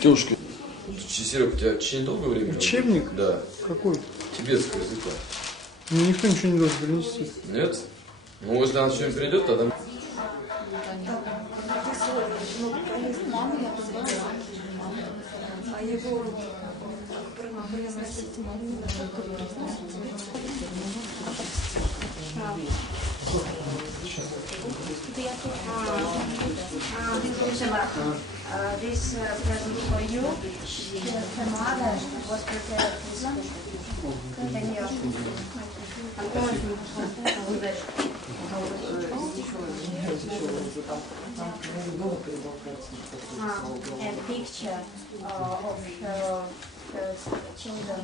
Девушка, Серег, у тебя очень долгое время? Учебник? Да. Какой? Тибетского языка. Ну, никто ничего не должен принести. Нет? Ну, если она что-нибудь придет, тогда... This present for you. Her mother was prepared this. A picture of her children.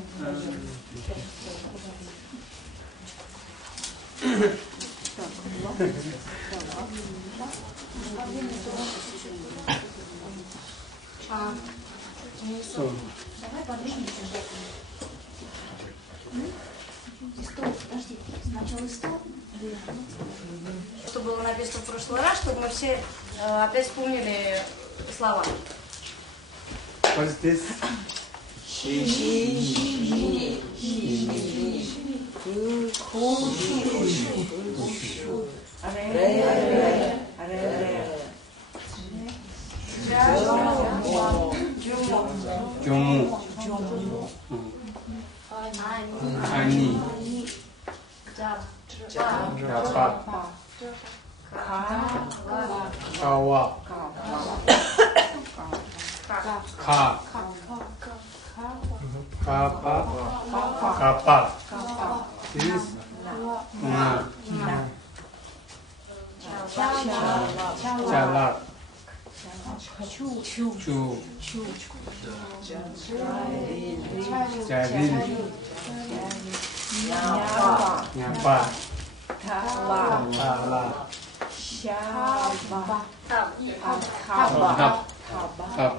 Давай подвинемся. Стол, подожди. Сначала стол. Что было написано в прошлый раз, чтобы мы все опять вспомнили слова. What's this? Джуму. Ани. Джапа. Кава. Ка. Капа. Капа. This. На. Чала. Чу. Чарин. Няпа. Тала. Хаб. Хаб.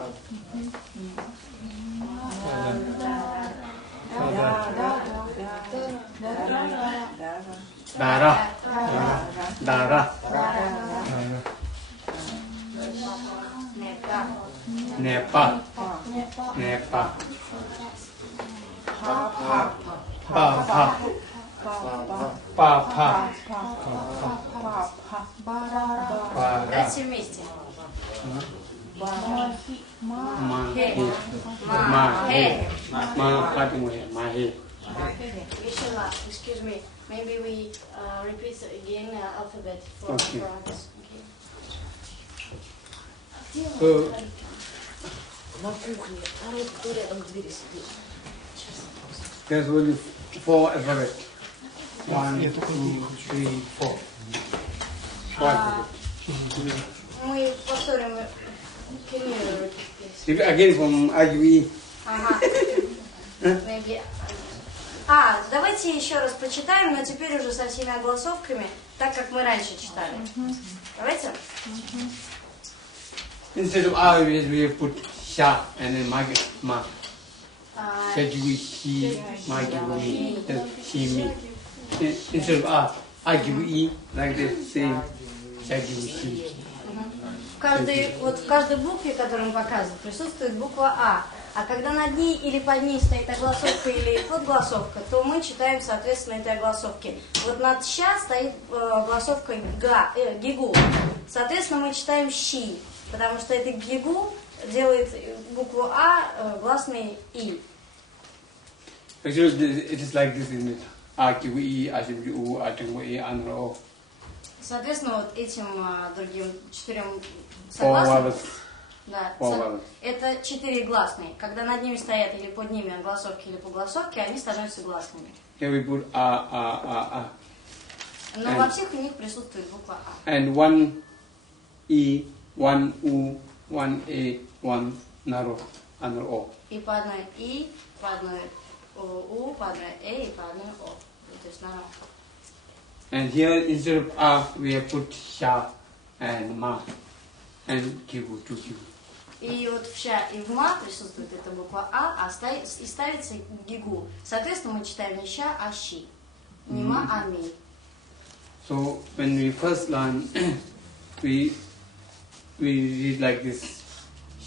Дара. Дара. Непа. Непа. Папа. Папа. Дайте вместе. Махе. Махе. Махе. Vishal, excuse me. Maybe we repeat again alphabet for us. Okay. So, there's only 4 alphabets. 1, 2, 3, 4. 4 alphabets. Мы повторим. Can you repeat this? If again from IUE. Ага. Maybe. Давайте еще раз прочитаем, но теперь уже со всеми огласовками, так как мы раньше читали. Давайте. Instead of IUE, we put sha and then ma. Shajui, she, magui, she, me. Instead of IUE, like the same, shajui, she. В каждой букве, которую мы показываем, присутствует буква А. А когда над ней или под ней стоит огласовка или подгласовка, то мы читаем, соответственно, этой огласовки. Вот над ща стоит огласовка гигу. Соответственно, мы читаем щи, потому что это гигу делает букву А гласной И. Actually, it is like this, isn't it? A-Q-E, A-Q-U, A-Q-E, A-N-O. Соответственно, вот этим другим 4 согласным. Да, это 4 гласные. Когда над ними стоят или под ними огласовки или погласовки, они становятся гласными. Here we put A. Но во всех у них присутствует буква А. And 1 E, 1 U, 1 A, 1 Naro, another O. И по одной И, по одной У, по одной Э и по одной О. То есть наро. And here instead of A, we have put Sha and Ma and Kibu, 2 Q. И вот в ща и в ма присутствует эта буква А, и ставится гигу. Соответственно, мы читаем не ща, а щи. Не ма, а ми. So when we first learn, we read like this: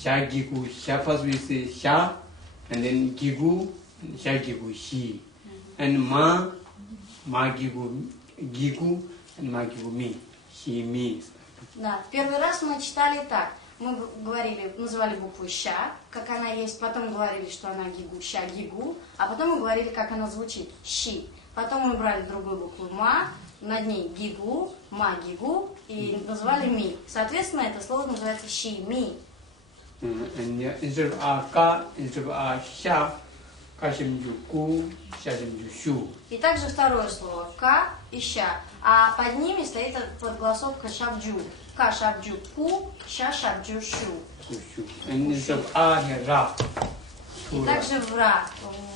sha gigu, sha first we say sha, and then gigu, sha gigu shi, and ma gigu, and ma gigu mi, shi mi. Да, первый раз мы читали так. Мы говорили, называли букву ща, как она есть, потом говорили, что она гигу, ща гигу, а потом мы говорили, как она звучит, щи. Потом мы брали другую букву ма, над ней гигу, ма гигу и называли ми. Соответственно, это слово называется щи ми. Instead of a ka, instead of a sha, ka shimju ku, sha shimju shu. И также второе слово ка и ща, а под ними стоит подгласовка шабджу. Ка шабджу ку, ща шабджу шу. And instead of a, here ra. И также в ра,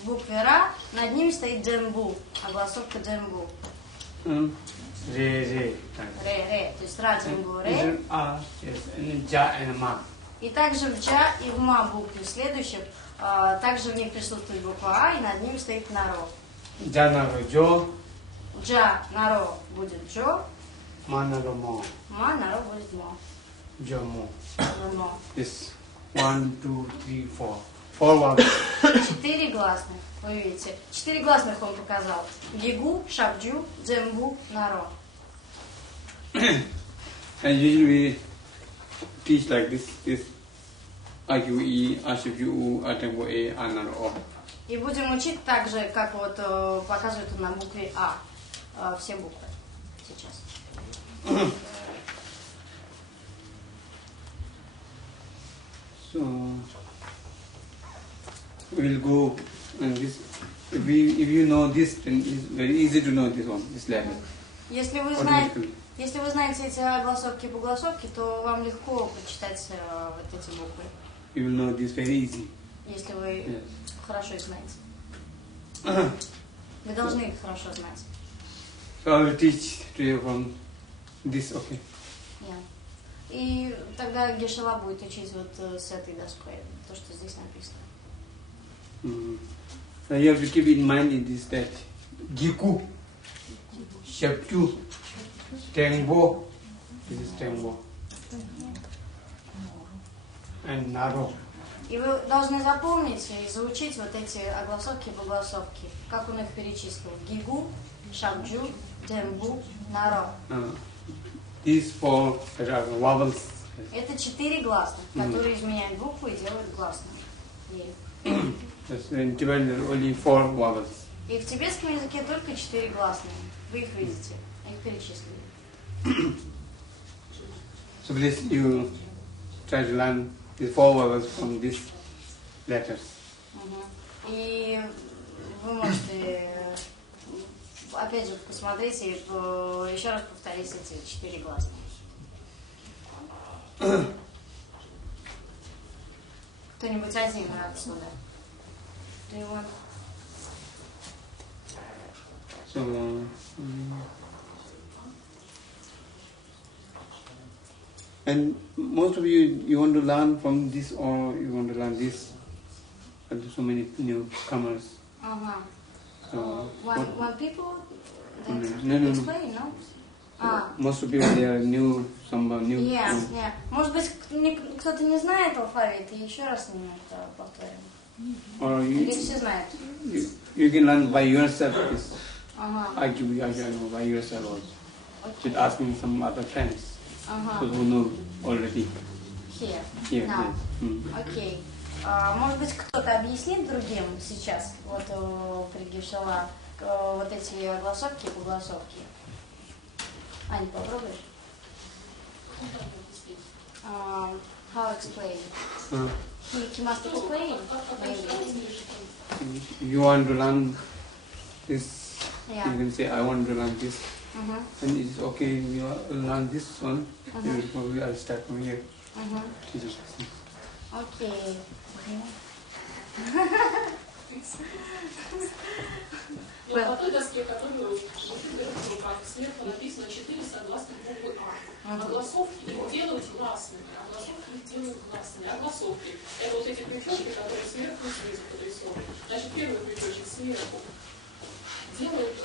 в букве ра, над ними стоит джембу, огласовка джембу. Ре. Ре, то есть ра, джембу, ре. Instead of a, yes, and then ja and ma. И также в джа и в ма буквы следующих, также в них присутствует буква а, и над ними стоит наро. Ja na ro jo, Джа, наро будет джо, ma na ro mo, ма, наро будет мо. jo mo. Мо. This 1, 2, 3, 4. 4 vowels. 4 гласных, вы видите. 4 гласных он показал. Гигу, шабджу, джембу, наро. And usually we teach like this AQE, ASHU, ATEMBO A, ANAR O. И будем учить так же, как вот показывает он на букве А. Все буквы сейчас. So we'll go and this. If you know this, then it's very easy to know this one, this letter. Если вы знаете эти огласовки и погласовки, то вам легко прочитать вот эти буквы. You will know this very easy. Если вы хорошо их знаете. Вы должны их хорошо знать. So I will teach to you from this, okay? Yeah. И тогда Гешела будет учить вот с этой доской, то, что здесь написано. So you have to keep in mind in this that Giku, Shabju, Tengbo, this is Tengbo, and Naro. И вы должны запомнить и заучить вот эти огласовки и погласовки, как он их перечислил. Гигу, Шабджу, Дембу, Наро. These four vowels. Это 4 гласных, которые изменяют букву и делают гласными. In Tibetan there are only 4 vowels. И в тибетском языке только 4 гласные. Вы их видите, их перечислили. So please you try to learn these 4 vowels from these letters. И вы можете, опять же, посмотреть и еще раз повторить эти 4 гласные. Кто-нибудь один отсюда? Do you want? So, and most of you want to learn from this or you want to learn this? There are so many newcomers. So, One people that No. explain, no? Most of you they are new, some are new. Yeah. Может быть, кто-то не знает алфавит, и еще раз немного повторим. Or Или все знают? you can learn by yourself this. I know by yourself also. Just asking some other friends who know already. Here. Now. Окей. Может быть, кто-то объяснит другим сейчас, вот при Гешела, вот эти огласовки и погласовки. Аня, попробуешь? How explain? He must explain. You want to learn this? Yeah. You can say, I want to learn this. And it's okay, you learn this one. Probably I'll start from here. Jesus. Окей. Вот по той доске, которую в руках, сверху написано 4 согласных буквы А. Огласовки их делают гласными. Огласовки – это вот эти крючочки, которые сверху и снизу подрисованы. Значит, первый крючочек сверху делают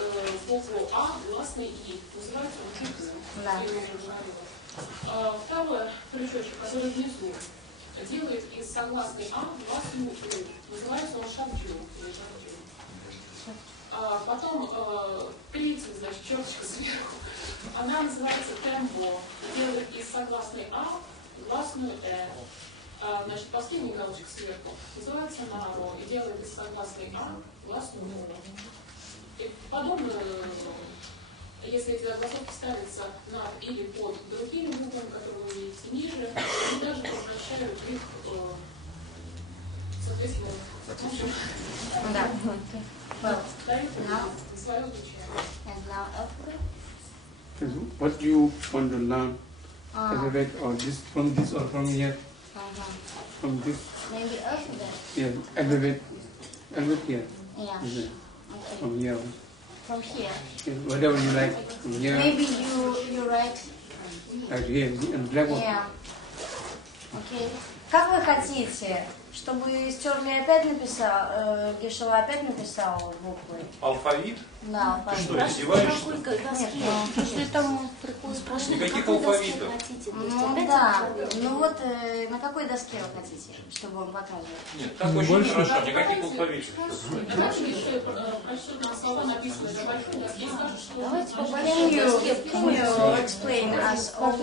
букву А гласной И. Называется он гигу. Да. Второй крючочек, который внизу, делает из согласной А гласную У. Называется он шабджу. Потом третья, значит, черточка сверху. Она называется тембо. Делает из согласной А гласную Э. Значит, последний галочек сверху называется наро и делает из согласной А гласную У. И подобно, если эти загласовки ставятся над или под другими буквами, которые вы видите ниже, они даже обозначают их, соответственно, Да. Well, дают now, свое звучание. and now alphabet. What do you want to learn? Alphabet or this from this or from here? From this? Maybe alphabet. Yeah, alphabet. Alphabet here. Yeah. Is it? Okay. From here. From here. Yeah, whatever you like. From here. Maybe you write. Right here and blackboard. Yeah. Okay. Как вы хотите, чтобы Стерли опять написал, Гешева опять написал буквы? Алфавит? Да, Ты что, алфавит. издеваешься? Если там приходит... Никаких алфавитов. Ну да, ну вот на какой доске вы хотите, чтобы он показывал? Нет, так очень хорошо, никаких алфавитов. Давайте, если прочтут нам слова, написанные на большой доске, и скажут, что... Can you explain us all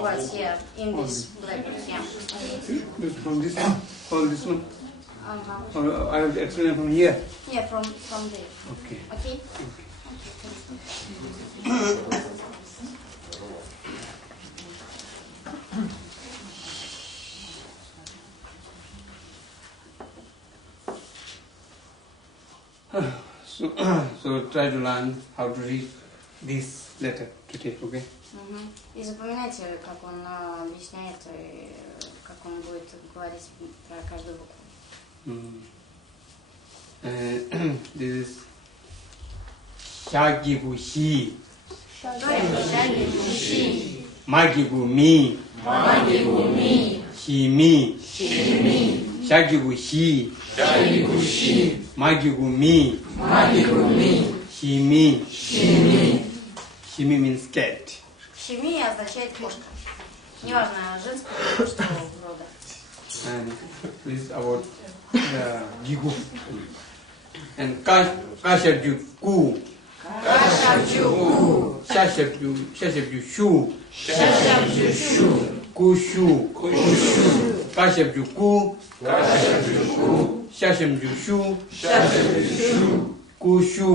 what's here in this blackboard? Yeah. From this one? From this one? Uh-huh. Or I have to explain from here. Yeah, from there. Okay. Okay? So try to learn how to read this letter today, okay? И запоминайте, как он объясняет, как он будет говорить про каждую букву. This is Shagibushi, Magibumi, Shimi, Shagibushi, Magibumi, Shimi. Shimi means cat. Шими означает кошка. Неважно, женского или мужского рода. And this is about Gigu. And Kashabjuku. Shashabjushu. Kushu. Kashabjuku. Shashabjushu. Kushu.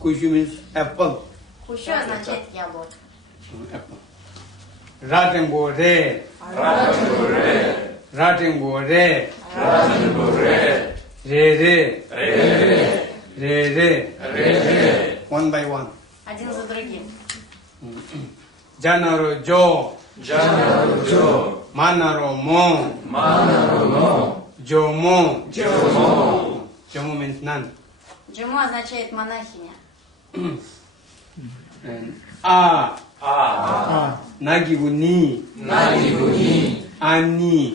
Kushu means apple. Кущу означает яблоко. Apple. Ratengore. Re. One by one. Один за другим. Janaro jo. Manaro mo. Jomo. Jomo means none. Джумо означает монахиня. And Nagibuni. Ani.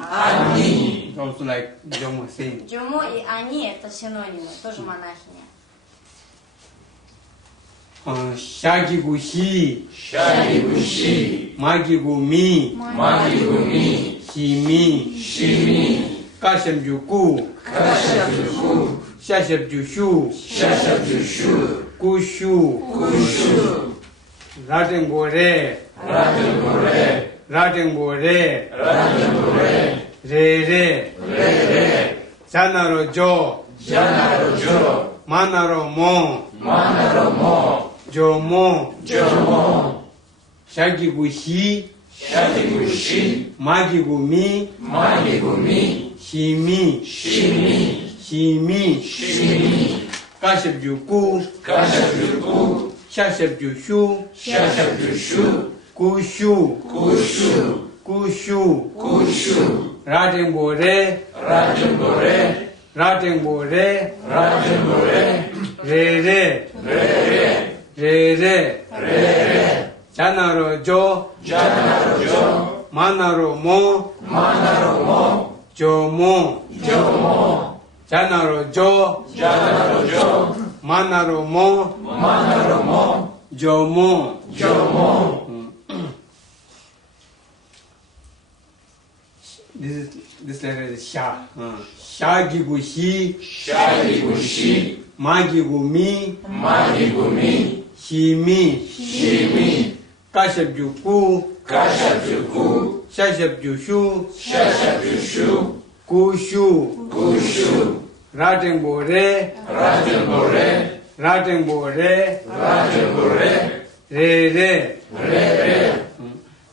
It's also like Jomo saying. Джумо и они это синонимы, тоже монахиня. Shagibushi. Magibumi. Shimi. Kashabjuku. Shashabjushu. Kushu. Ratengore. Re. Janaro jo. Manaro mo. Jomo. Shagibushi. Magibumi. Shimi. Kashabjuku. Shashabjushu. Kushu. Ratengore. Re. Janaro jo. Manaro mo. Jomo. Janaro jo. Manaro mo. Jomo. this letter is sha. Sha gigu shi. Sha gigu shi. Ma gigu mi. Ma gigu mi. Shi mi. Shi mi. Kashab ju ku. Kashab ju ku. Shashab ju shu. Shashab ju shu. Ku shu. Ku shu. Raten bo re. Raten bo re. Raten bo re. Raten bo re. Re re. Re re.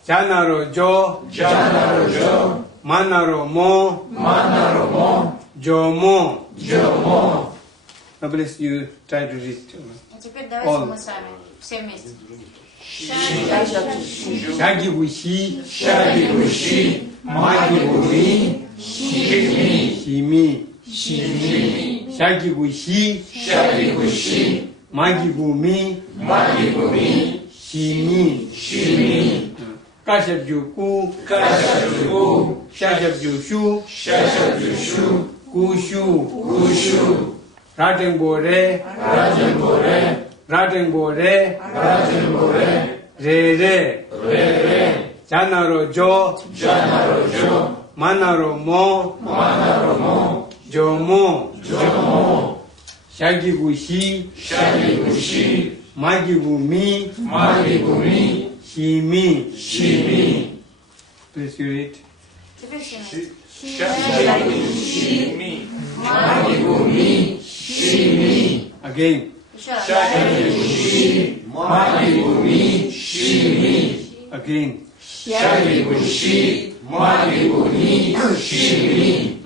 Janaro jo. Janaro jo. Manaro mo. Manaro mo. Jo mo. Jo mo. Now please you try to read. А теперь давайте мы сами, все вместе. Sha gigu shi. Sha gigu shi. Ma gigu mi. Shi mi. Shi mi. Shi mi. Sha gigu shi. Sha gigu shi. Ma gigu mi. Ma gigu mi. Shi mi. Shi mi. Kashab ju ku. Kashab ju ku. Shashab ju shu. Shashab ju shu. Ku shu. Ku shu. Raten bo re. Raten bo re. Raten bo re. Raten bo re. Re re. Re re. Janaro jo. Janaro jo. Manaro mo. Manaro mo. Jo mo. Jo mo. Sha gigu shi. Sha gigu shi. Ma gigu mi. Ma gigu mi. Shi mi. Shi mi. Please you read. Теперь все вместе. Sha gigu shi mi. Ma gigu mi. Shi mi. Again. Еще раз. Sha gigu shi. Ma gigu mi. Shi mi. Again. Sha gigu shi. Ma gigu mi. Shi mi.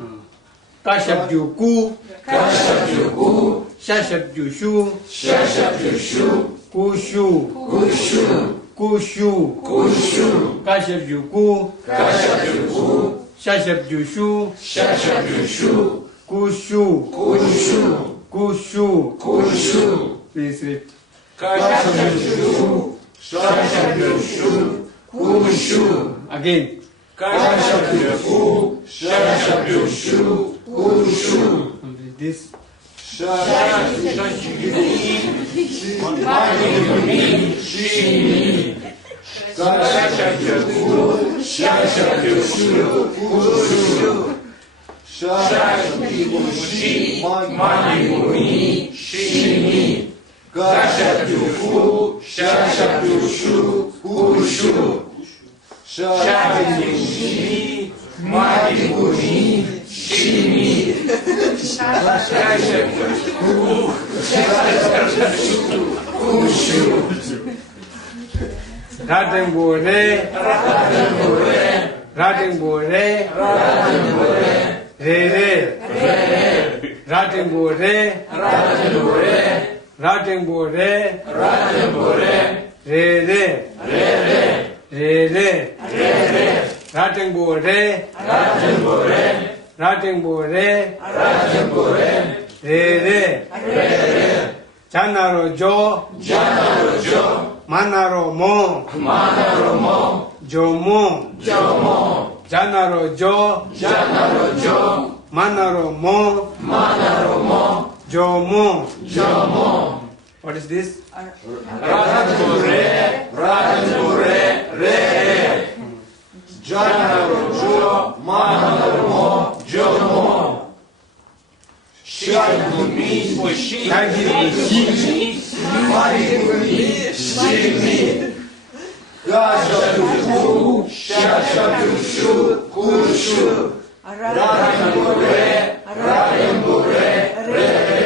Kashab ju ku. Kashab ju ku. Shashab ju shu. Shashab ju shu. Ku shu. Ku shu. Ku shu. Ku shu. Kashab ju ku. Kashab ju ku. Shashab ju shu. Shashab ju shu. Ku shu. Ku shu. Ku shu. Ku shu. Please read. Kashab ju shu. Shashab ju shu. Ku shu. Again. Kashab ju ku. Shashab ju shu. Ku shu. Complete this. Shashab ju Ma gigu mi. Shi mi. Kashab ju ku. Shashab ju shu. Ku shu. Shashab ju shi. Ma gigu mi. Shi mi. Kashab ju ku. Shashab ju shu. Ku shu. Shashab ju shi. Ma gigu mi. Shi mi. Shashab ju ku. Shashab ju shu. Ku shu. Raten bo re. Raten bo re. Raten bo re. Raten bo re. Re re. Re re. Raten bo re. Raten bo re. Raten bo re. Raten bo re. Re re. Re re. Re re. Re re. Raten bo re. Raten bo re. Raten bo re. Raten bo re. Re re. Re re. Janaro jo. Janaro jo. Manaro mo. Manaro mo. Jo mo. Jo mo. Janaro jo. Janaro jo. Manaro mo. Manaro mo. Jo mo. Jo mo. What is this? Raten bo re. Raten bo re. Re re. Janaro jo. Manaro mo. Jo mo. Sha gigu mi. Sha gigu shi. Ma gigu mi. Shi mi. Kashab ju ku. Shashab ju shu. Ku shu. Raten bo re. Raten bo re. Re re.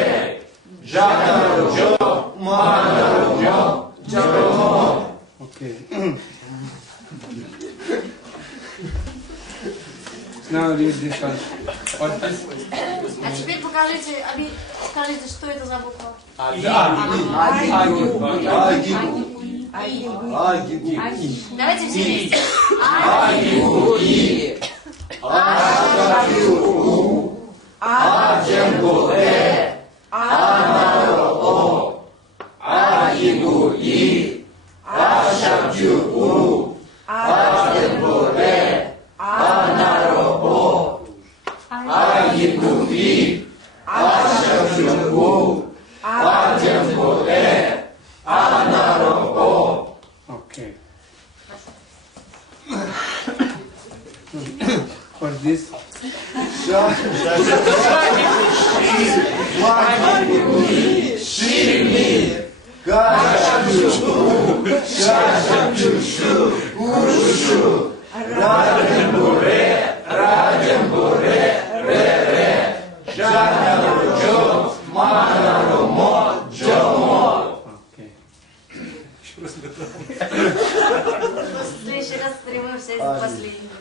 Janaro jo. Manaro mo. Jo mo. Okay. Now read this one. What is? А теперь покажите, скажите, что это за буква? Давайте все вместе. Okay. for this. В следующий раз стремимся из последнего.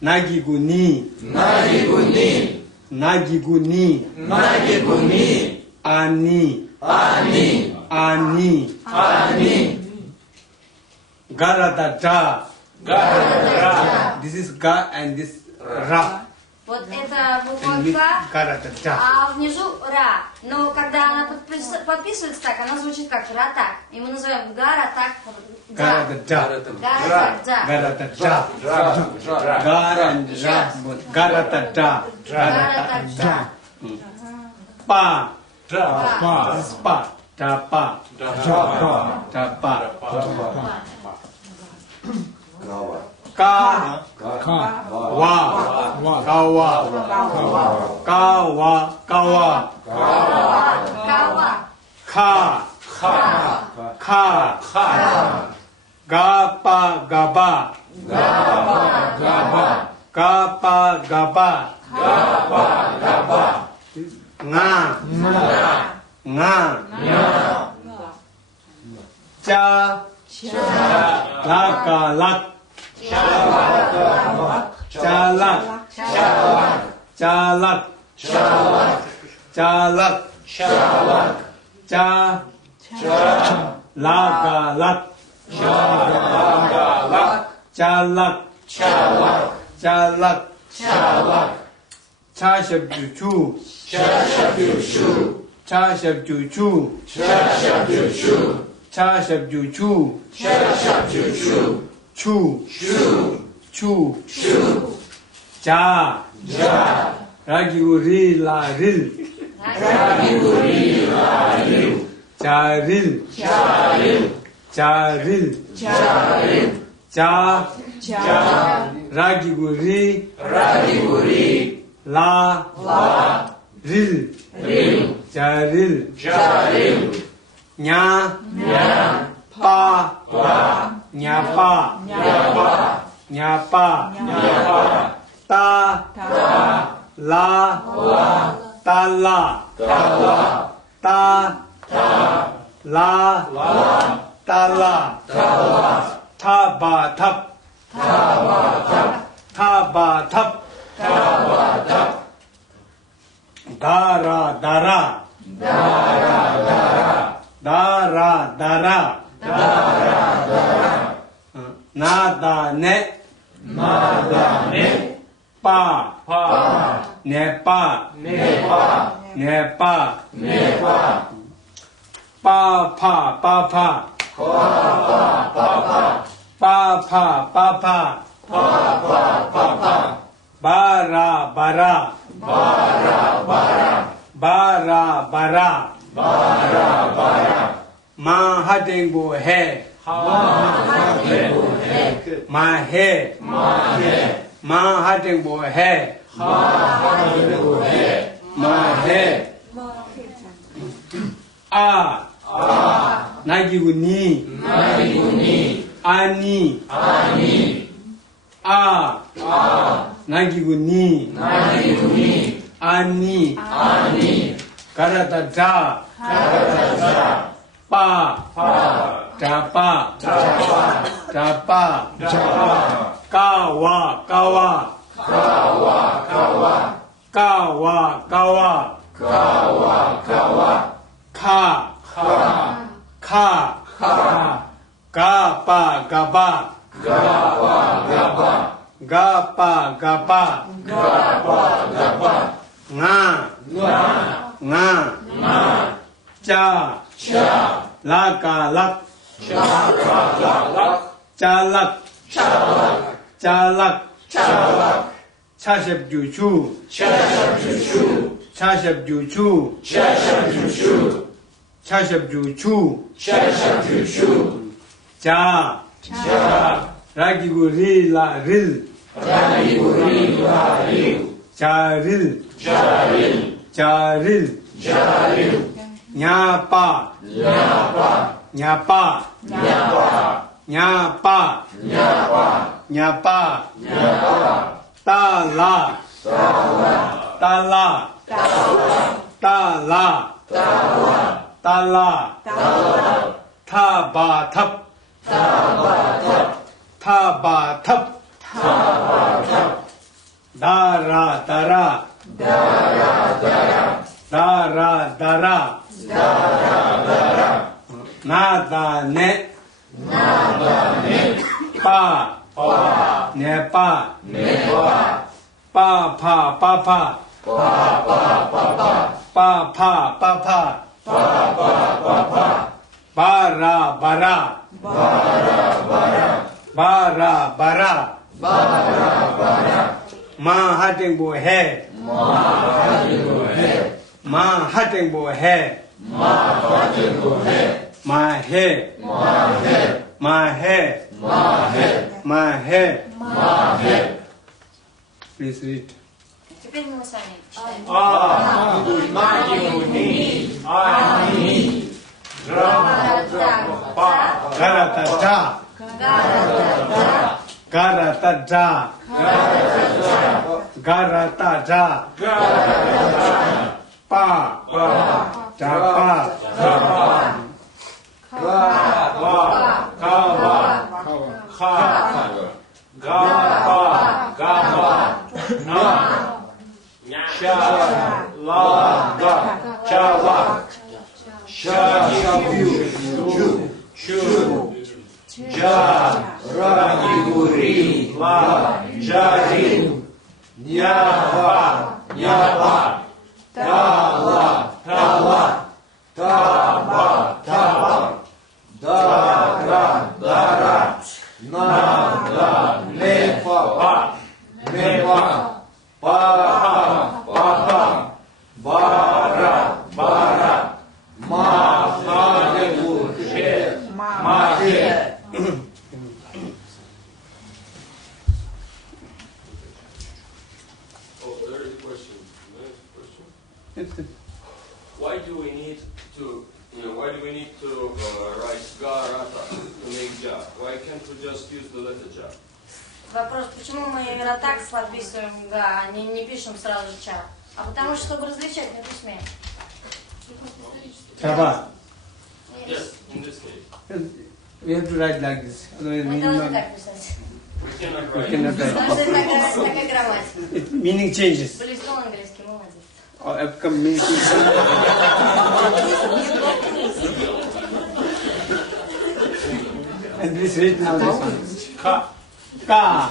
Nagiguni. Ani. Garadada. This is ga and this ra. Вот это буква And with К, garadada. а внизу Ра. Но когда она подписывается так, она звучит как Ратак. И мы называем Гаратак. Garadada. Гаратак. Garadada. Garadada. Гаратак. Pa. This is pa. Tapa. Ka. Wa. Kawa. Кава. Ka. Gapa. Gaba. Nga. Cha. Lak. Chashapju chu. Chashapju chu. Cha. Cha. Ragigu ri la ril. Ragigu ri la ril. Charil. Charil. Charil. Charil. Nyapa. Nyapa. Nyapa. Nyapa. Nyapa. Nyapa. Nyapa. Nyapa. Tala. Tala. Tala. Tala. Tala. Tala. Tala. Taba thap. Taba thap. Taba thap. Taba thap. Dara dara. Dara dara. Dara dara. Dara dara. Nada ne. Nada ne. Pa. Pa. Nepa. Nepa. Pa pa pa pa. Pa pa pa pa. Pa pa pa pa. Pa pa pa pa. Bara bara. Bara bara. Bara bara. Bara bara. Mahatingbo hai. Mahatingbo hai. Mahatingbo hai. Mahatingbo hai. Mahe. Mahe. Mahe. Mahe. Mahe. Mahe. Please read. Теперь мы сами читаем. Мани. Ани. Garatata. Garatata. Garatata. Pa. Japa. Рагигури, ла, джарин, нява, нява, тала, тала, таба, таба, дара, дара, нада, непа, непа, папа, папа, бара, бара, махагуше, махе. There is a question. Why do we need to, write garata to make ja? Why can't we just use the letter ja? Вопрос, почему мы именно так подписываем га, а не пишем сразу ча? А потому что, чтобы различать на письме. Japa. Yes, in this case. We have to write like this. Otherwise, Мы meaning должны not. так писать. We cannot We write. cannot write. Потому что это такая грамматика. Meaning changes. Близко английский, молодец. Or upcoming meaning changes. And please read now this one. Ka. Ka.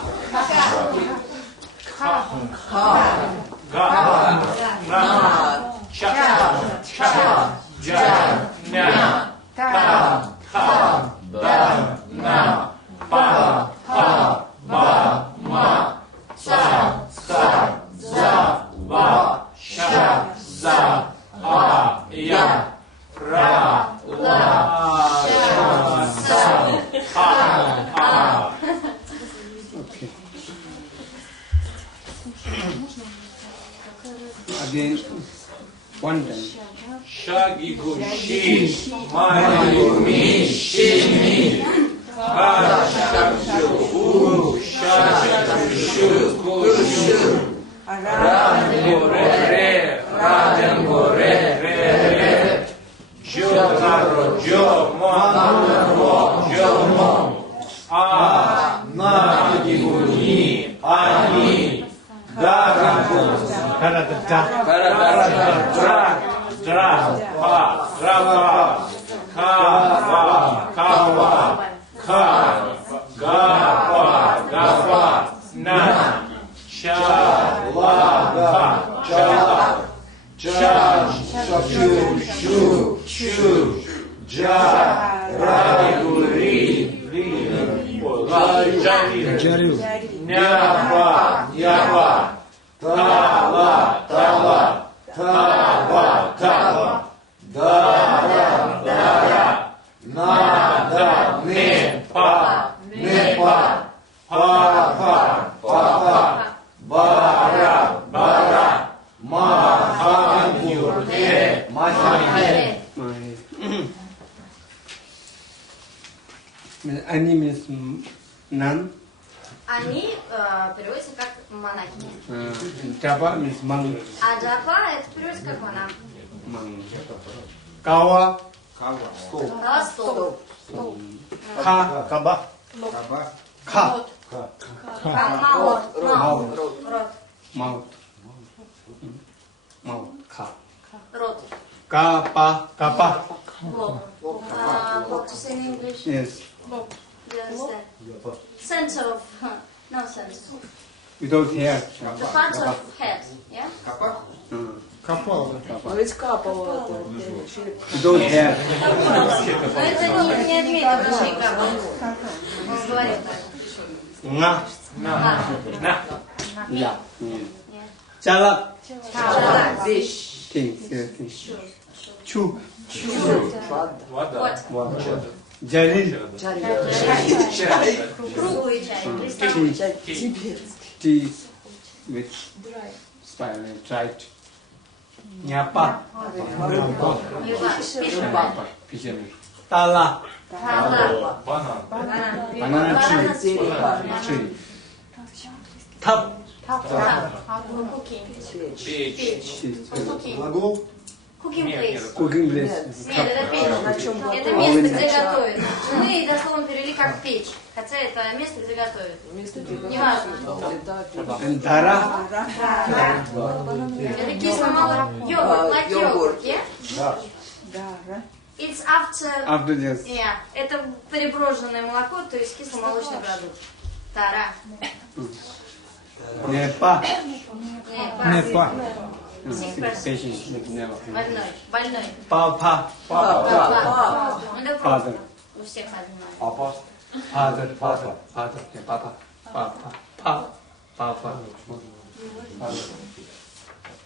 Okay. Again, one time. Шаги гуши, мани шими, шашу, шашу, кушу, радангоре, радангоре, ре, джо, джо, моно, джо, мон, наги гуни, ани, дарагун. Karatata. Дра, па, рапа, кава, кава, ка, гапа, гапа, на, чалага, чалага, ча, шу, шу, шу, джа, рагури, ри, джарил, нява, нява, тала, тала, таба, таба, дара, Они means none. Они переводятся как монахи. Japa means monk. А джапа это переводится как монах. Kawa, Кала стол. ka, kaba, ka, Маут. Рот. mouth, mouth, ka, Рот. kapa, kapa. Лоб. What to say in English? Yes, Do you understand? Sense of... No sense. without hair. The part of head. Yeah? Without hair. Но это не имеет отношения к капу. Он говорит так. Nga, А. yeah. Chalak, Вещь. things. Chu, Вот. jalil, Круглый чай. tea with spiral, tried. Nyapa, Юга. fisherman. Tala, Тала. banana tree. Tap, Куки. Печь. Куки. Глагол. Cooking place. cooking place. Нет, это печь. Это место, где готовят. Мы дословно перевели как печь. Хотя это место, где готовят. Неважно. And dara, Это кисломолочный йогурт, like йогурт, yeah? It's after this. Yeah. Это переброженное молоко, то есть кисломолочный продукт. Тара. Nepa, Неpa. patient, never. Больной. Papa, Папа. Ну, это просто. father, У всех одинаково. father, yeah, papa, papa.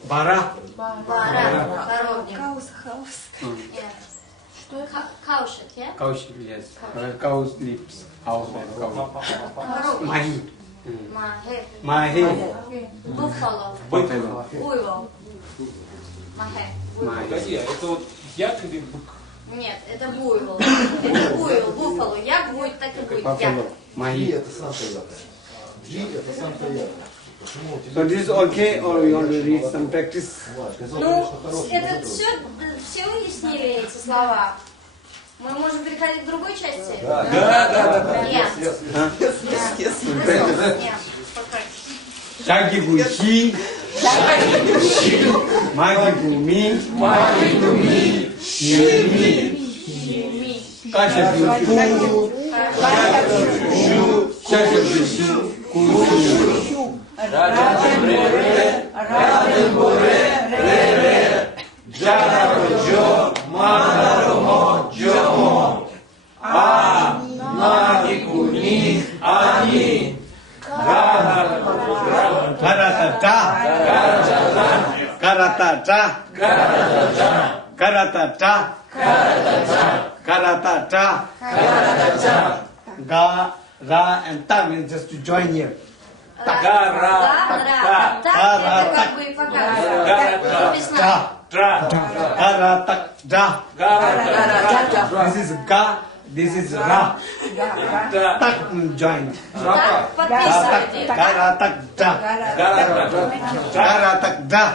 Bara, Бара. Коровник. Каушет, yeah? cow, yes. Cow's lips, house, cow. Коров. Mahi, Махе. mahi, Буффало. buffalo, Буйвол. Махе. mahi. Погоди, а это вот як или бык? Нет, это буйвол. Это буйвол, буффало. Як будет, так и будет. Як. Buffalo, mahi. Это самка яка. Джи это самка яка. Почему? So this is okay, or you want to read some practice? Ну, это все уяснили эти слова. Мы можем переходить к другой части? Да. Нет. Нет. Shagi Gushi, Magi Gumi, Shimi, Kasha Gufu, Shasha Gufu, Kushu, Jarajo, Manaromo, Jomo, Nagi Guni, Ani, Karatata, Karatata, Karatata, Karatata, Karatata, Ga, Ra and Ta means just to join here. Та, это как бы показывает. Весна. Karatak, da. This is Ga, this is Ra. Tak joined. Так, подписывайте. Karatak, da. Karatak, da.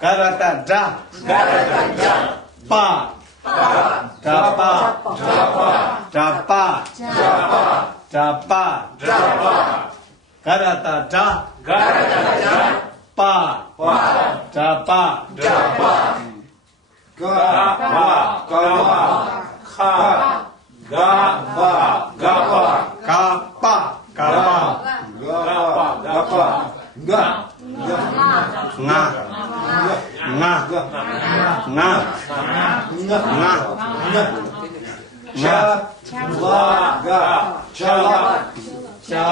Karatak, da. Pa. Dapa. Dapa. Dapa. Karata, da. Pa. Dapa. Гава. Kapa. Kapa. Га. Nga. Nga. Nga. Nga. Nga. Лага. Чалак. Cha.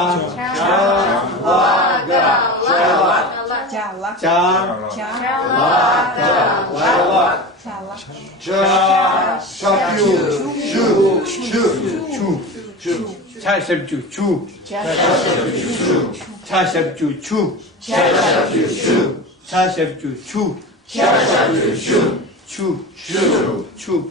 Cha. Шапю. Шу. Cha sabju chu. Cha sabju chu. Cha sabju chu. Chu. Chu.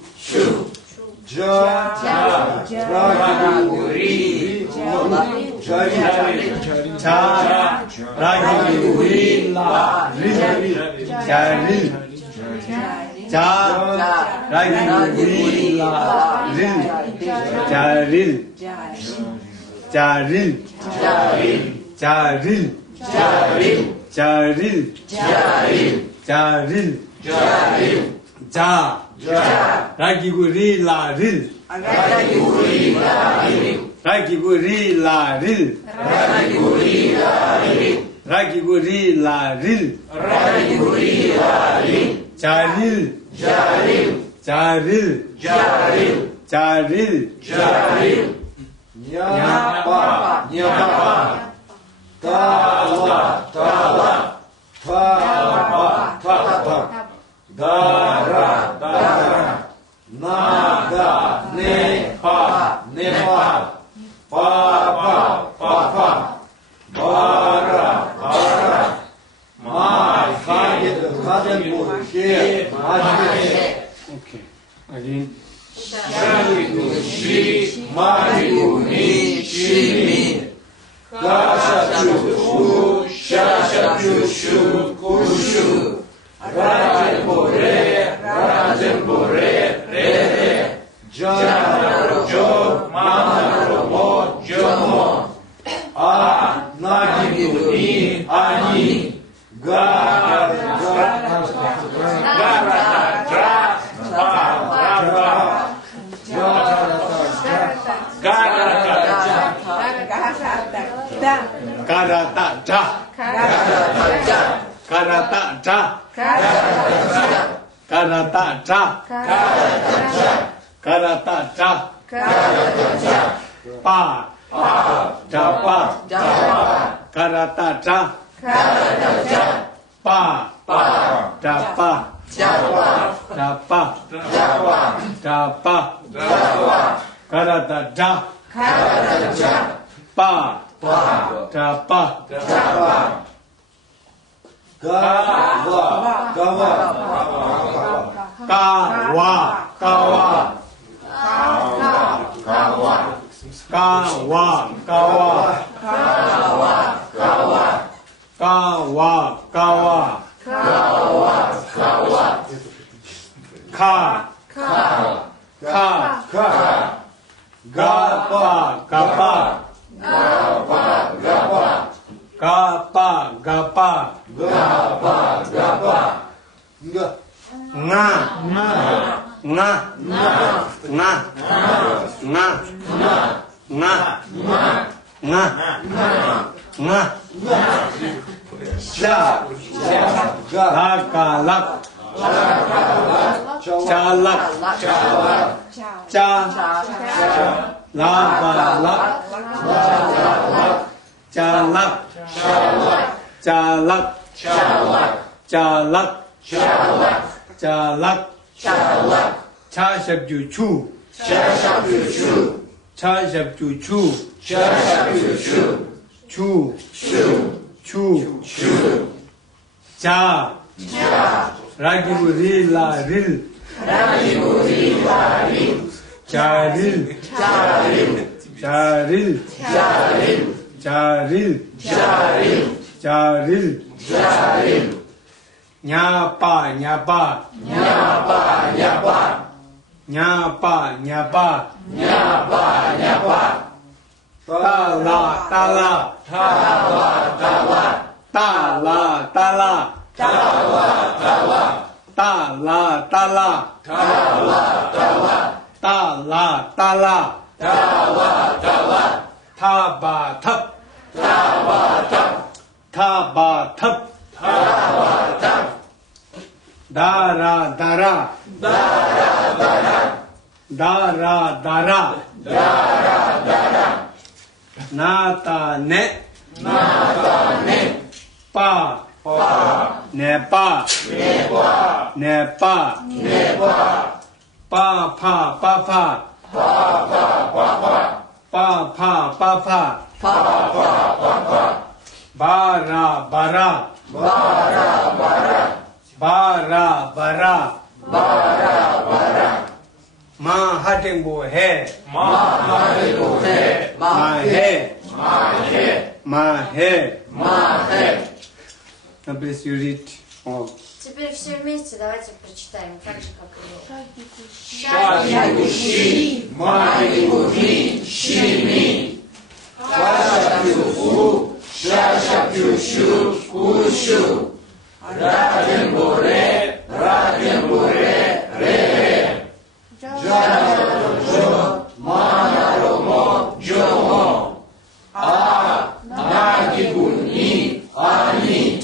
Ma मा हाटिंग वो है Now please you read all. Теперь все вместе давайте прочитаем, так же, как и было. Шаши, Мари, Шими, Шашапюфу, Шашапюшу, Кушу, Радембуре, Ре, Джаджо, Манаромо, Джомо, Нагигуни, Ани,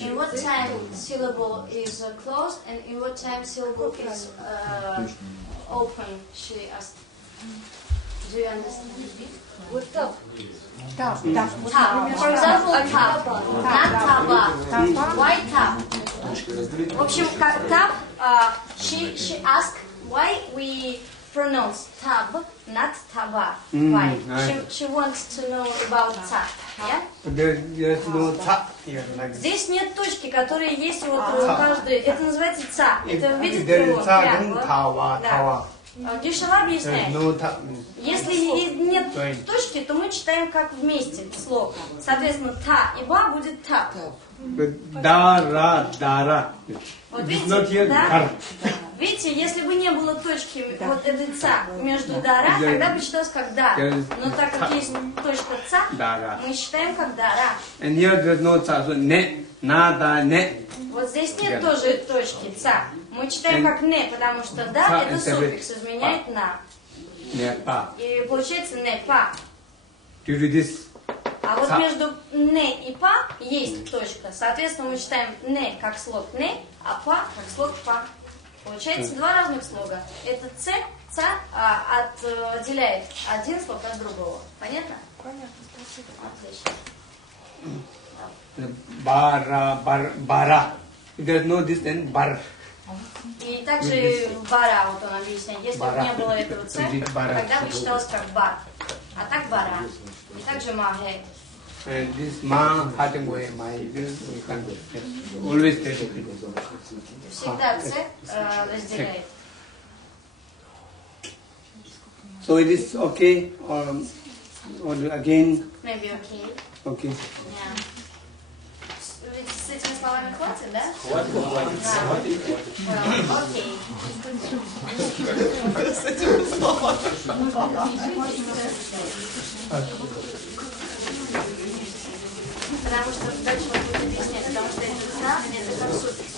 In what time syllable is closed and in what time syllable is open, she asked. Do you understand? Вот так. Tap. For example, tap. Not taба. Why tap? В общем, как tap, she asked why we pronounce tab, not taba. Why? She wants to know about tap. Yeah? There's no tap here like this. Здесь нет точки, которые есть вот у каждой. Это называется ца. Это видите There его? is tawa. Дешева объясняет. No tap. Если нет точки, то мы читаем как вместе слог. Соответственно, та и ба будет тап. Дара. Вот видите, да? Видите, если бы не было точки вот этой ца между дара, тогда бы читалось как да. Но так как есть точка ца, мы считаем как дара. And here there's no tap, so ne, nada, ne. Вот здесь нет тоже точки ца. Мы читаем как не, потому что да это суффикс, изменяет на. И получается не па. Due to this. А вот между не и па есть точка. Соответственно, мы читаем не как слог не, а па как слог па. Получается два разных слога. Это ц, ца отделяет один слог от другого. Понятно? Понятно, спасибо. Отлично. Бара. There's no this then bar. И также бара, вот он объясняет. Если бы не было этого ц, тогда бы читалось как бар. А так бара. И также маге. And this ma having way my always take it. Всегда ц разделяет. So it is okay or again? Maybe okay. Okay. Yeah. Ведь с этими словами хватит, да? Хватит, хватит, хватит, хватит. Well, окей. С этими словами. Потому что дальше он будет объяснять, потому что это «за» это как суффикс.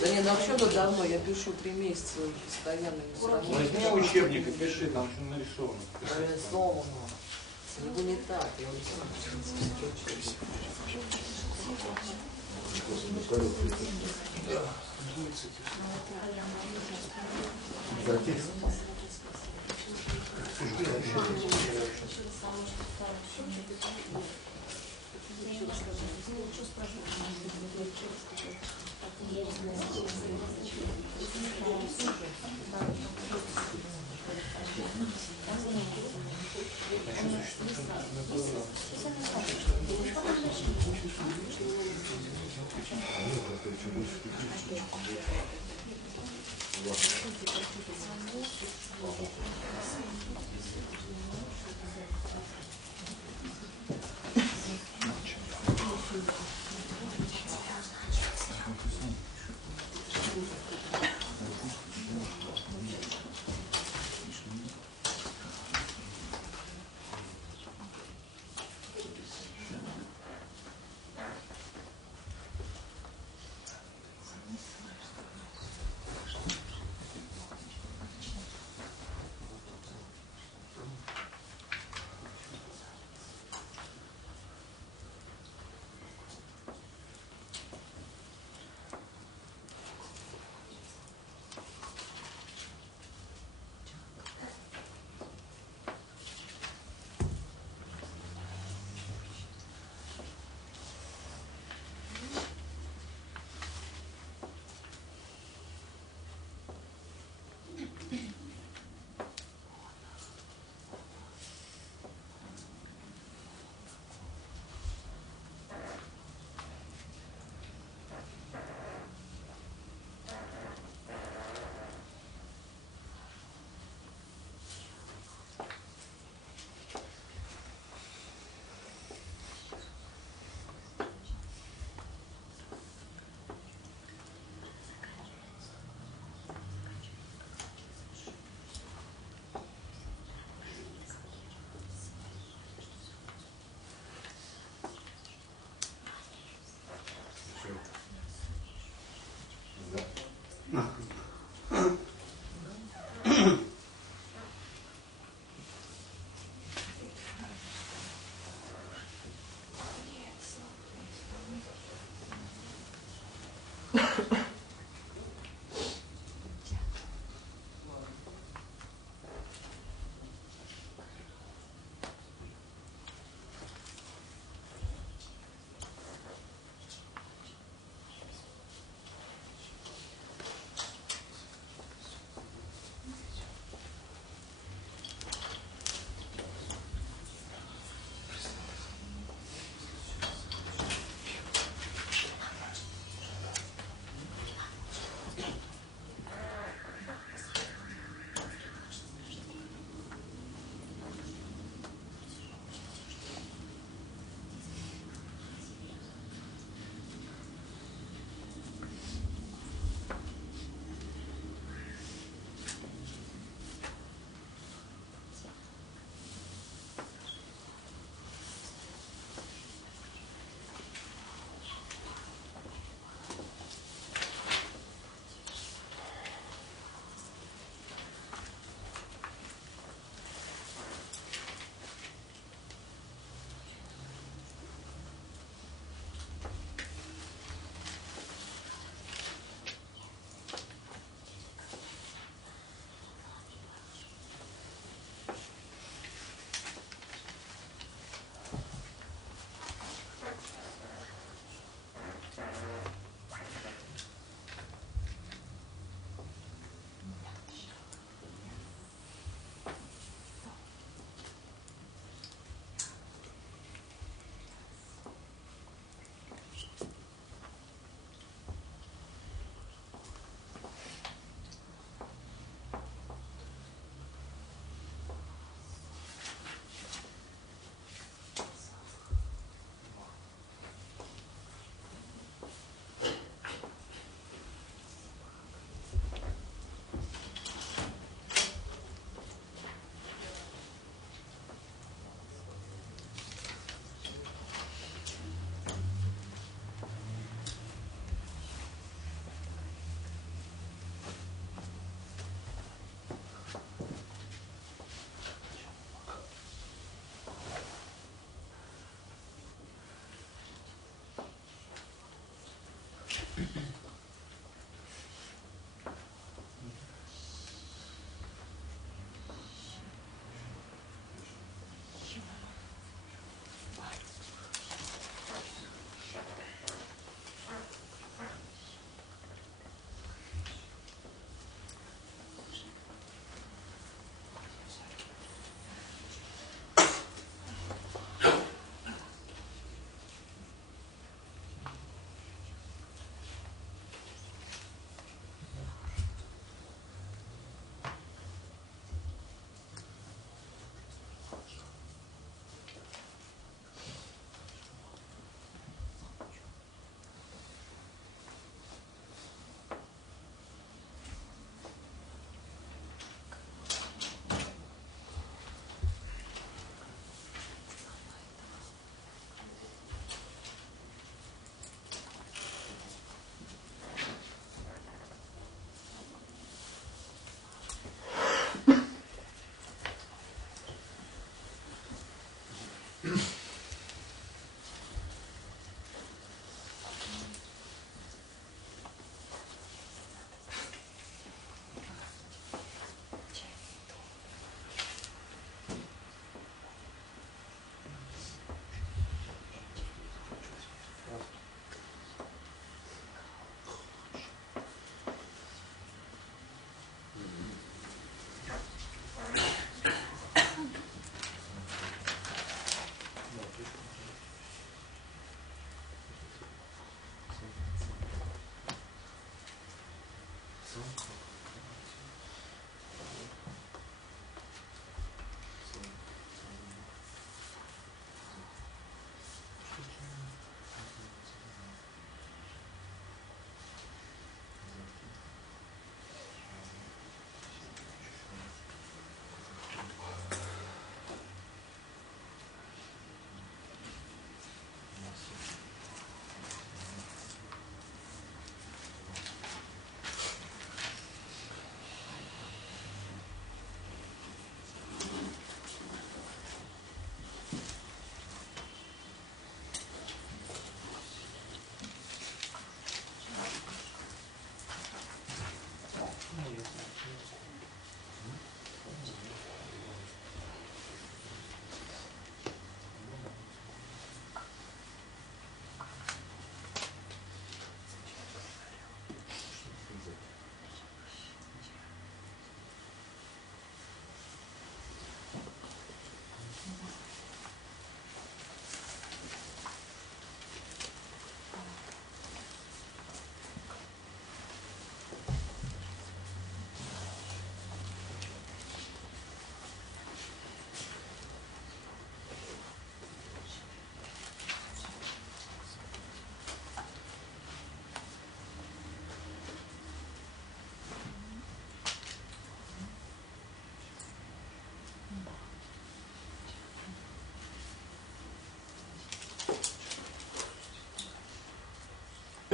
Да не, вообще-то давно, я пишу 3 месяца постоянно. Возьми учебник и пиши, там что нарисовано. Нарисовано. Это не так, я не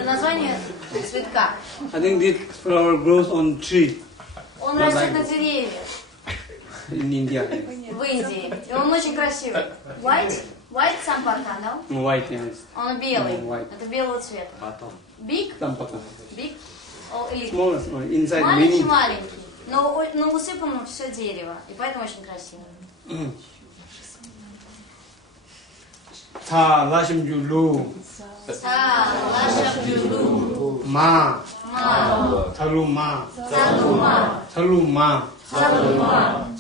название цветка. I think this flower grows on tree Он растет на деревьях in India. в Индии. И он очень красивый. White сампака, да? White, yes. Он белый. White. Это белого цвета. Big? Sampaka. Big? Или Small, small. Inside маленький, many. маленький. Но усыпано все дерево. И поэтому очень красиво. Sa lashim julu. Ma.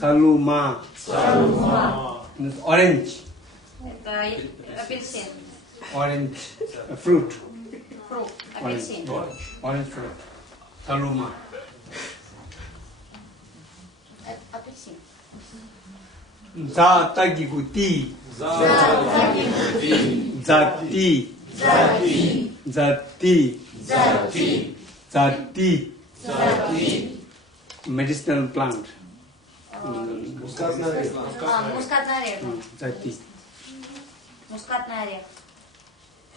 Saluma. Orange. Это апельсин. Orange. Fruit. Фрукт. Апельсин. Orange fruit. Saluma. Это апельсин. Za tagiguti. Zati. Medicinal plant. Мускатный орех. Мускатный орех. Zati. Мускатный орех.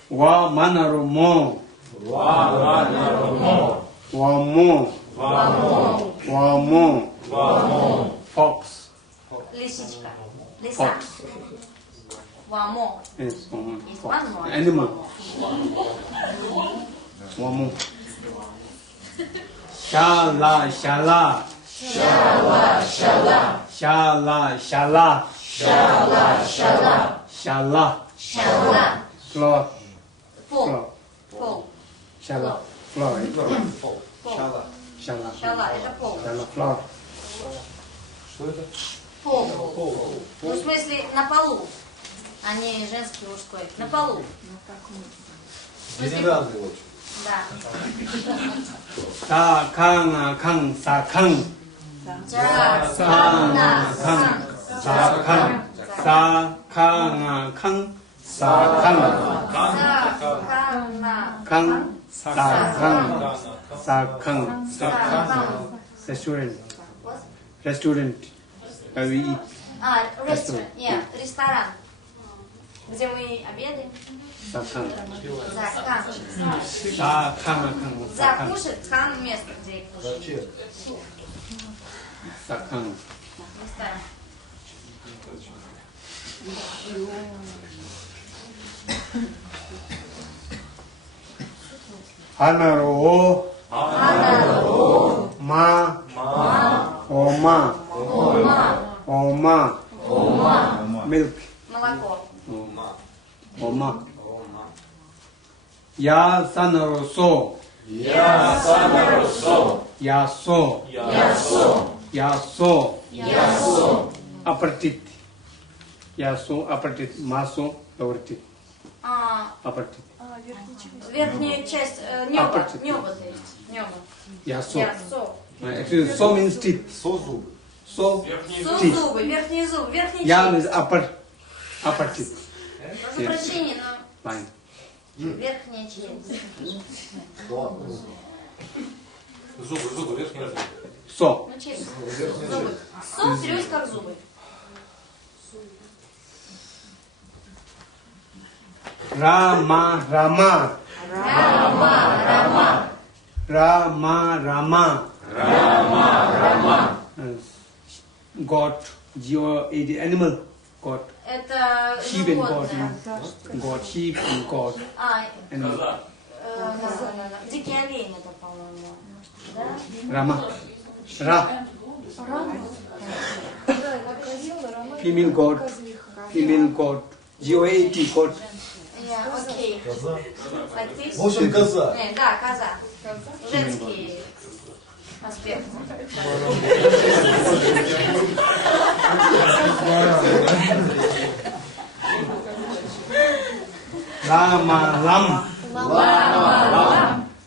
Wa manaromo. Wamo. Fox. Лисичка. Лиса. Вамо. Yes, Есть fox. вамо. Animal. Wamo. Shala. Шала. Floor. Пол. Floor. Пол. Shala. Floor. Пол. Shala. Шала. Это пол. Shala. Floor. Что это? Пол. Ну, в смысле, на полу. А не женский, мужской. На полу. В смысле, Генеральный вот. да. Sakang. Restaurant. Where we eat. Ресторан. Нет, ресторан. Где мы обедаем. Sakang. Закушать, хан место, где кушать. Зачем? Sakang. Ресторан. Hanaro. Ma. Oma. Milk. Молоко. Oma. Ya sanaroso. Yaso. Upper teeth. Yaso, upper teeth. Maso, lower teeth. Upper teeth. Верхняя часть неба. Небо, то есть. Небо. Yaso. Ясо. Actually, so means teeth. Созуб. So, teeth. Зубы, верхние зубы, верхняя Ya часть. means upper teeth. Прошу прощения, но Fine. верхняя часть. Зубы, верхний зуб. So, Ну, челюсть. Зубы. Со переводится как зубы. Rama. Yes. Goat, G-O-A-D, animal, goat. Это Sheep and goat. животное. Goat, sheep and goat. Animal. Да. Дикий олень это, по-моему. Да? Rama. Ra. Female goat. G-O-A-T, goat. Окей. Like this? В общем, коза. Да, коза. Женский аспект.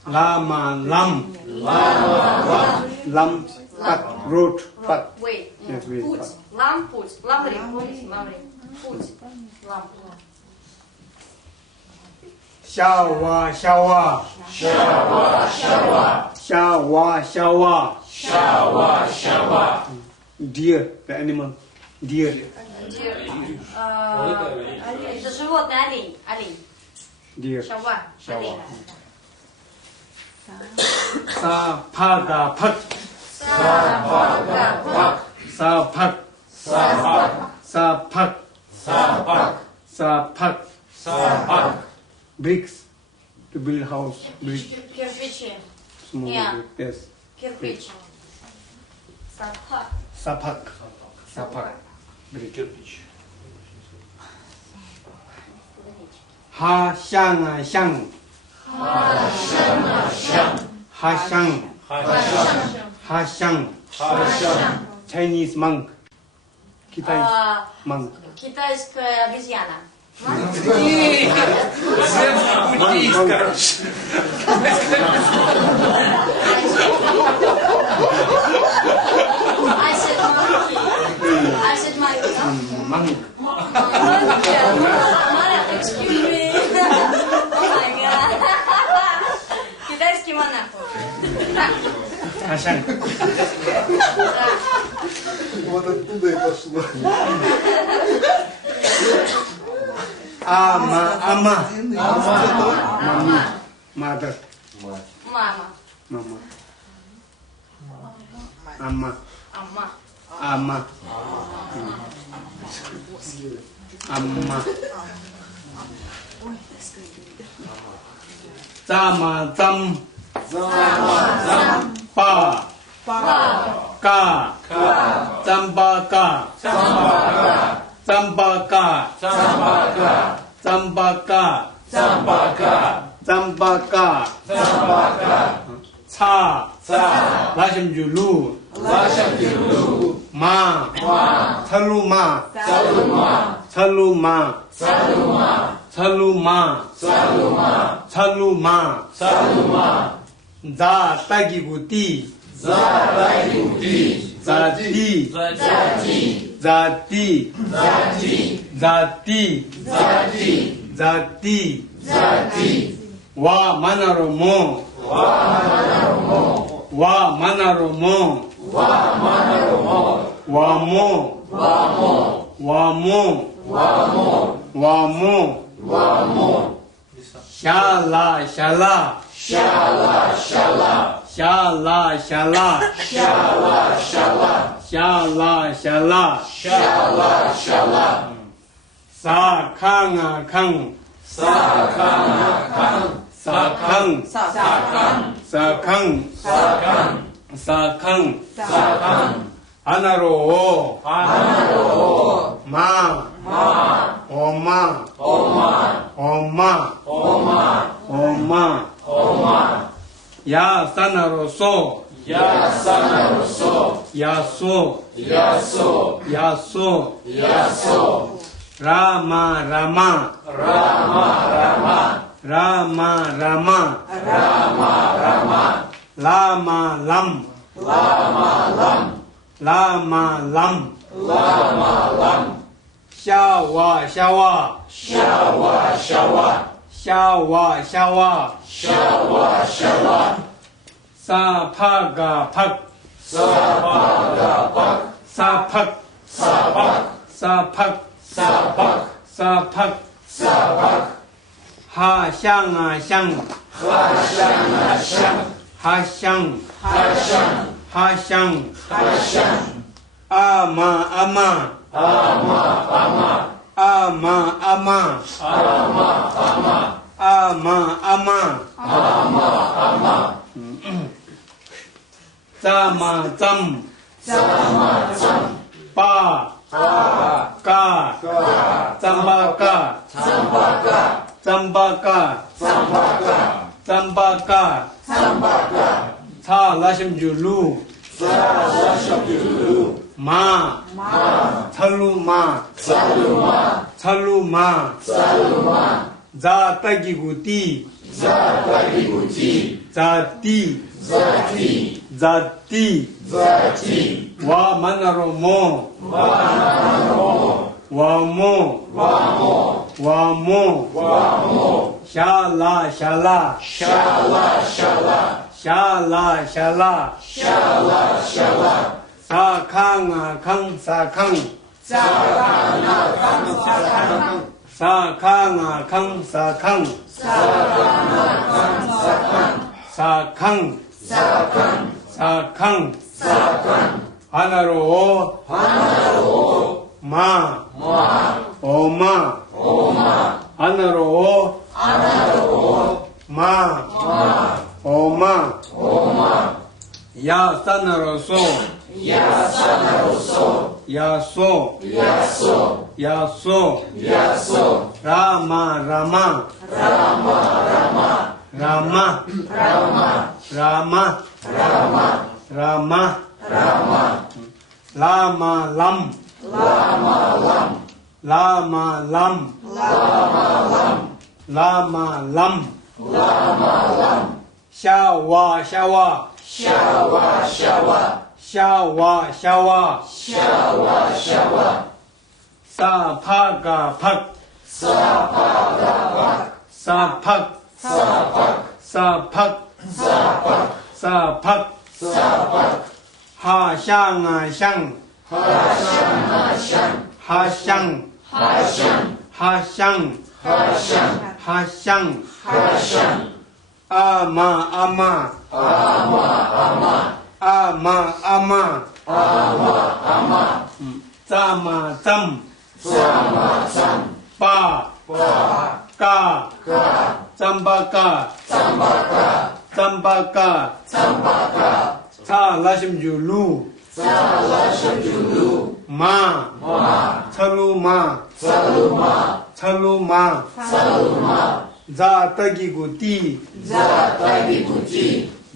Lama, lam, pat, road, pat. Wait. Yes, wait, Путь. pat. Лам, путь. Ламрик, помните? Ламрик. Путь. Лам. Shawa. Deer, the animal. Deer. Это животное олень. Олень. Deer. Шава. Олень. 사파가팍 사파가팍 사팍 사팍 사팍 Сапак. bricks to build house brick Кирпичи. small Yeah. brick yes Кирпич. Сапа. 사팍 사팍 brick Кирпич. 하샹아샹 하샹 하샹 Chinese monk Китай monk Китайская обезьяна. Буддист, короче. I said monkey. I said monkey. monk Monkey. Excuse me. Oh my god. Китайский монах. 하샹 Вот оттуда и пошло. 아마 Мама. mother Мама. mama 아마 Ама. 아마 아마 짜마짬 빠 까 짬바까 짬바까 짬바까 짬바까 차 라심줄루 마 살루마 살루마 자 따기구띠 자띠 와 마나로모 와모 샬라 사캉아캉 아나로 마 엄마 야사나로소 야소 라마 샤와 사파가팍 사팍 하샹아샹 아마 짜마짬 빠까 짬바까 차 라심줄루 마 살루마 자 따기구띠 자띠 와 마나로모 와모 샬라 사캉아캉 사캉 사캉 하나로 마 오마 하나로 마 오마 야산으로서 야소 라마 람 샤와 사파가 팍 하샹 아마 짬 짬바까 사라심줄루 마 찰루마 자따기구띠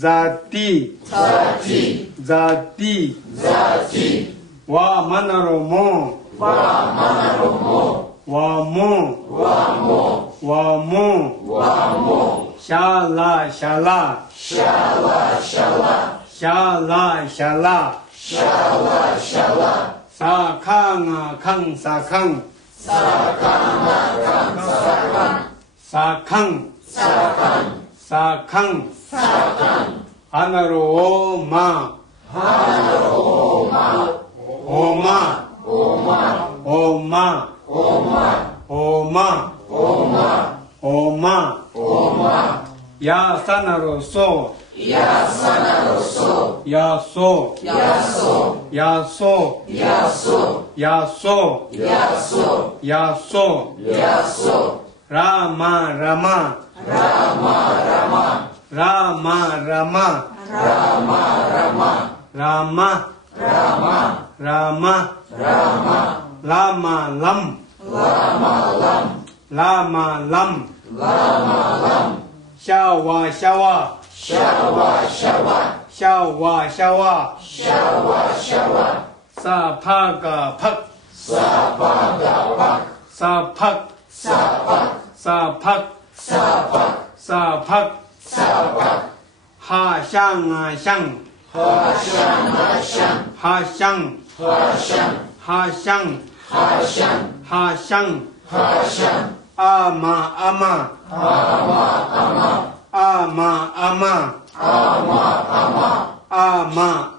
자띠 와 만나로모 와모 샬라 사캉 하나로 마 오마 야산으로서 야소 라마 람 샤와 사파가 팍 하샹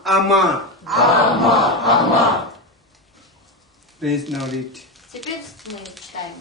아마 Please now read. Теперь мы читаем.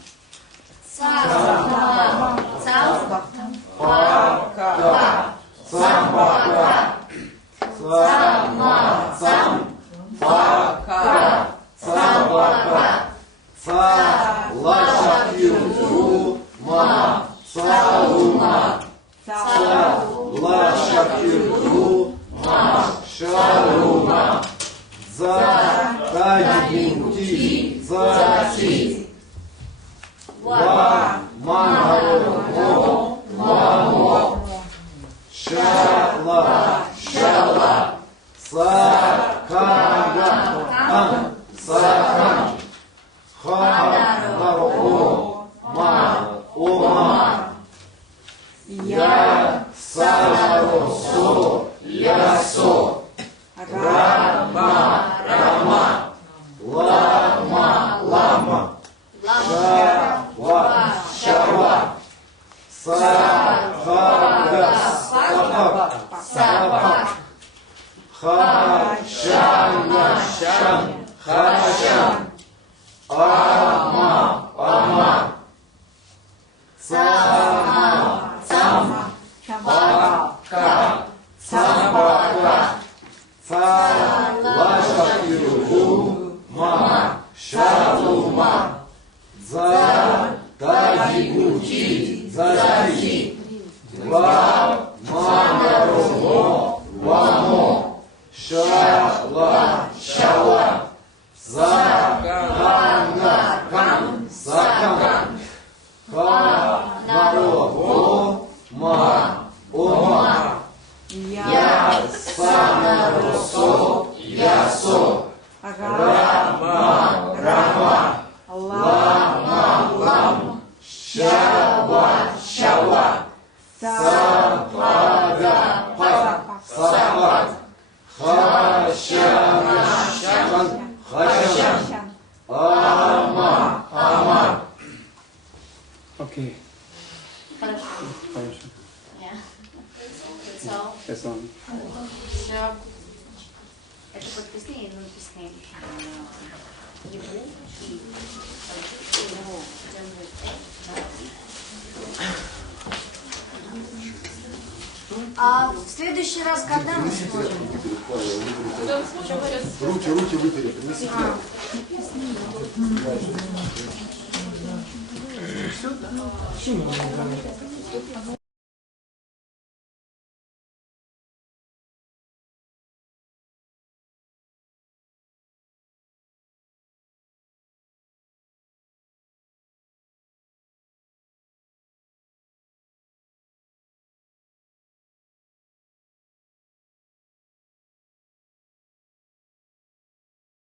А в следующий раз, когда мы сможем? Руки вытери, принеси. Почему?